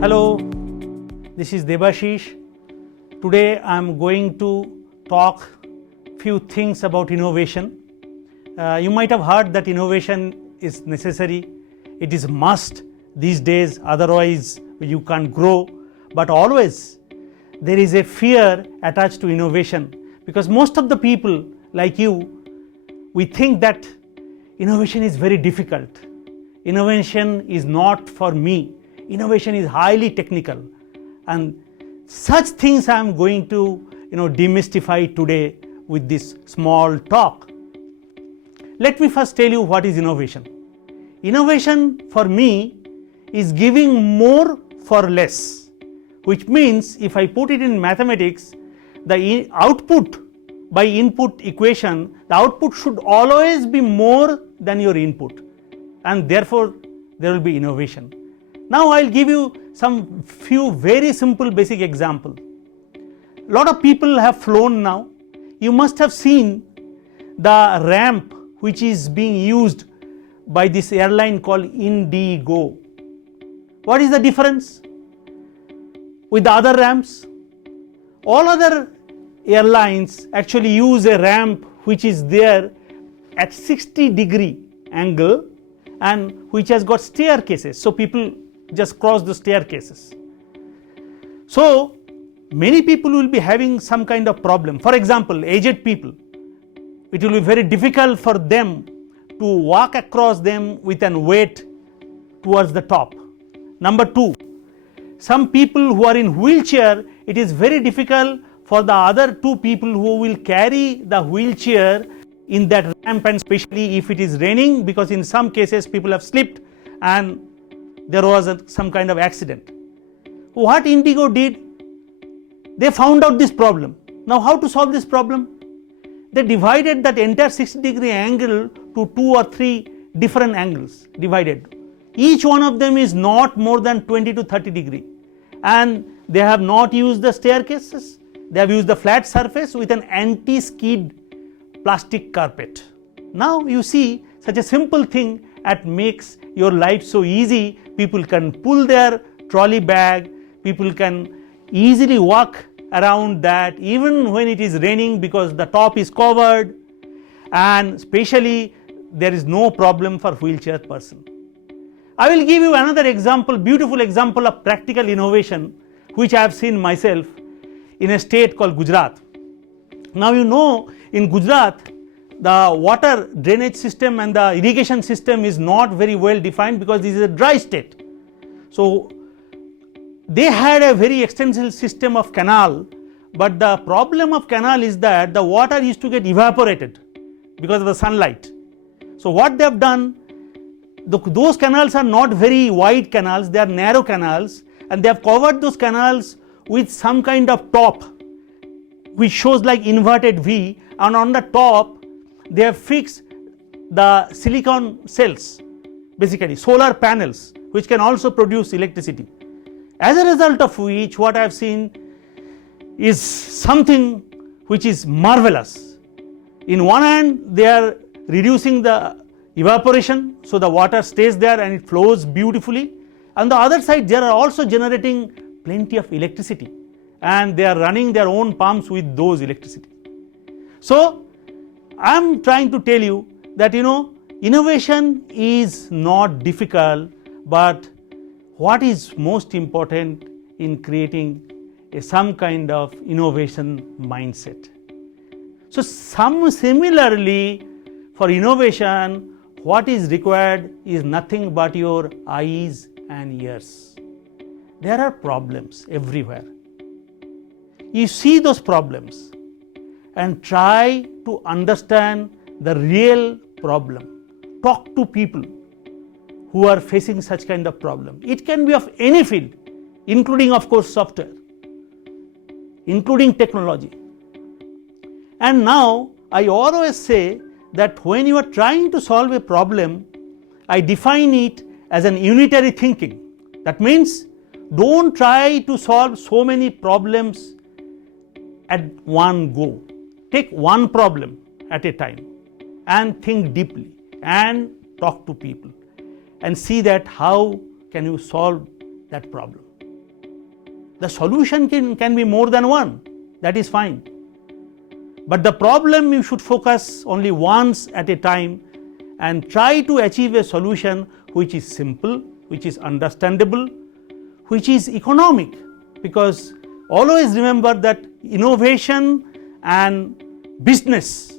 Hello, this is Debasis. Today I am going to talk few things about innovation. You might have heard that innovation is necessary. It is must these days, otherwise you can't grow. But always there is a fear attached to innovation, because most of the people like you, we think that innovation is very difficult. Innovation is not for me. Innovation is highly technical, and such things I am going to demystify today with this small talk. Let me first tell you what is innovation. Innovation for me is giving more for less, which means if I put it in mathematics, the output by input equation, the output should always be more than your input, and therefore there will be innovation. Now I will give you some few very simple basic examples. A lot of people have flown now. You must have seen the ramp which is being used by this airline called Indigo. What is the difference with the other ramps? All other airlines actually use a ramp which is there at 60-degree angle and which has got staircases, so people just cross the staircases. So many people will be having some kind of problem. For example, aged people, it will be very difficult for them to walk across them with an weight towards the top. Number two, some people who are in wheelchair, it is very difficult for the other two people who will carry the wheelchair in that ramp, and especially if it is raining, because in some cases people have slipped and there was some kind of accident. What Indigo did, they found out this problem. Now how to solve this problem? They divided that entire 60-degree angle to 2 or 3 different angles divided. Each one of them is not more than 20 to 30 degree, and they have not used the staircases. They have used the flat surface with an anti-skid plastic carpet. Now you see, such a simple thing that makes your life so easy. People can pull their trolley bag, people can easily walk around that even when it is raining, because the top is covered, and especially there is no problem for wheelchair person. I will give you another example, beautiful example of practical innovation which I have seen myself in a state called Gujarat. Now you know, in Gujarat the water drainage system and the irrigation system is not very well defined, because this is a dry state. So they had a very extensive system of canal, but the problem of canal is that the water used to get evaporated because of the sunlight. So what they have done, those canals are not very wide canals, they are narrow canals, and they have covered those canals with some kind of top which shows like inverted V, and on the top they have fixed the silicon cells, basically solar panels, which can also produce electricity. As a result of which, what I have seen is something which is marvelous. In one hand they are reducing the evaporation, so the water stays there and it flows beautifully. On the other side, they are also generating plenty of electricity, and they are running their own pumps with those electricity. So I am trying to tell you that innovation is not difficult, but what is most important in creating some kind of innovation mindset. So similarly, for innovation, what is required is nothing but your eyes and ears. There are problems everywhere. You see those problems and try to understand the real problem. Talk to people who are facing such kind of problem. It can be of any field, including of course software, including technology. And now I always say that when you are trying to solve a problem, I define it as an unitary thinking. That means don't try to solve so many problems at one go. Take one problem at a time and think deeply and talk to people and see that how can you solve that problem. The solution can be more than one, that is fine. But the problem you should focus only once at a time and try to achieve a solution which is simple, which is understandable, which is economic, because always remember that innovation and business,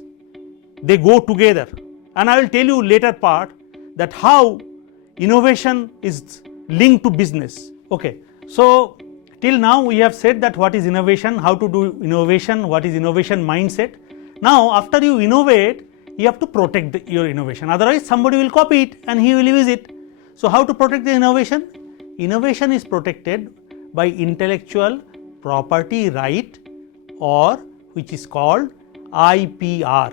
they go together, and I will tell you later part that how innovation is linked to business. Okay, so till now we have said that what is innovation, how to do innovation, what is innovation mindset. Now after you innovate, you have to protect your innovation, otherwise somebody will copy it and he will use it. So how to protect the innovation? Innovation is protected by intellectual property right, or which is called IPR.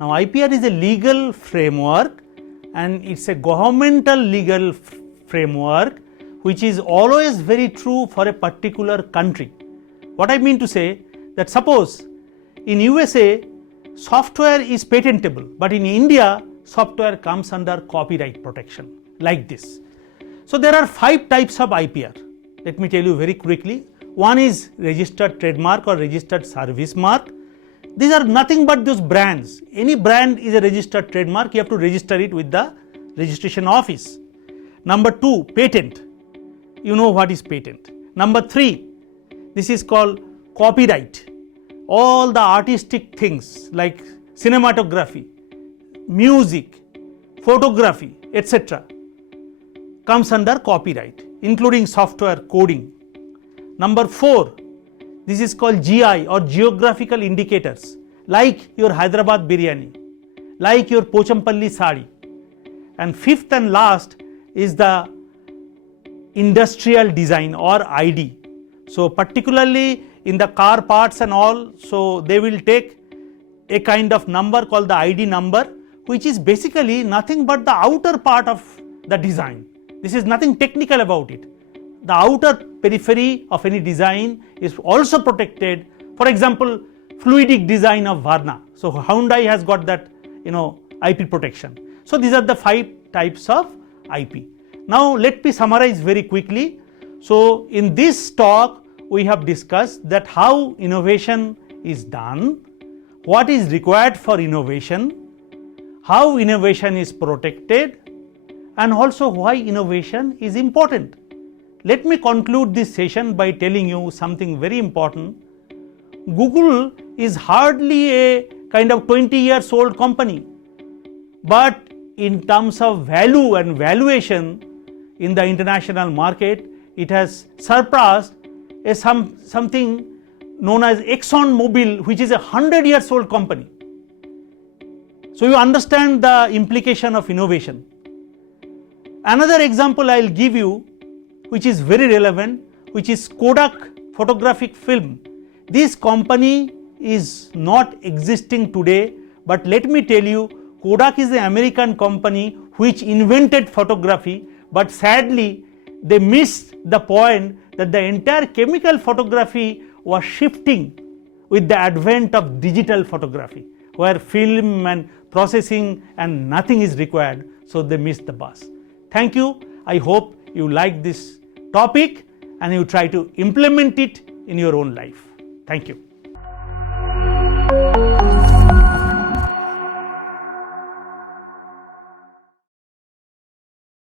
Now IPR is a legal framework and it's a governmental legal framework which is always very true for a particular country. What I mean to say, that suppose in USA software is patentable, but in India software comes under copyright protection, like this. So there are 5 types of IPR. Let me tell you very quickly. One is registered trademark or registered service mark. These are nothing but those brands. Any brand is a registered trademark, you have to register it with the registration office. Number 2, patent. You know what is patent. Number 3, this is called copyright. All the artistic things like cinematography, music, photography, etc. comes under copyright, including software coding. Number 4, this is called GI or geographical indicators, like your Hyderabad biryani, like your Pochampalli sari. And 5th and last is the industrial design or ID. So particularly in the car parts and all, so they will take a kind of number called the ID number, which is basically nothing but the outer part of the design. This is nothing technical about it. The outer periphery of any design is also protected. For example, fluidic design of Varna. So Hyundai has got that, IP protection. So these are the 5 types of IP. Now let me summarize very quickly. So in this talk we have discussed that how innovation is done, what is required for innovation, how innovation is protected, and also why innovation is important. Let me conclude this session by telling you something very important. Google is hardly a kind of 20 years old company, but in terms of value and valuation in the international market, it has surpassed something known as ExxonMobil, which is a 100 years old company. So you understand the implication of innovation. Another example I will give you, which is very relevant, which is Kodak photographic film. This company is not existing today, but let me tell you, Kodak is an American company which invented photography, but sadly they missed the point that the entire chemical photography was shifting with the advent of digital photography, where film and processing and nothing is required, so they missed the bus. Thank you. I hope you like this topic and you try to implement it in your own life. Thank you.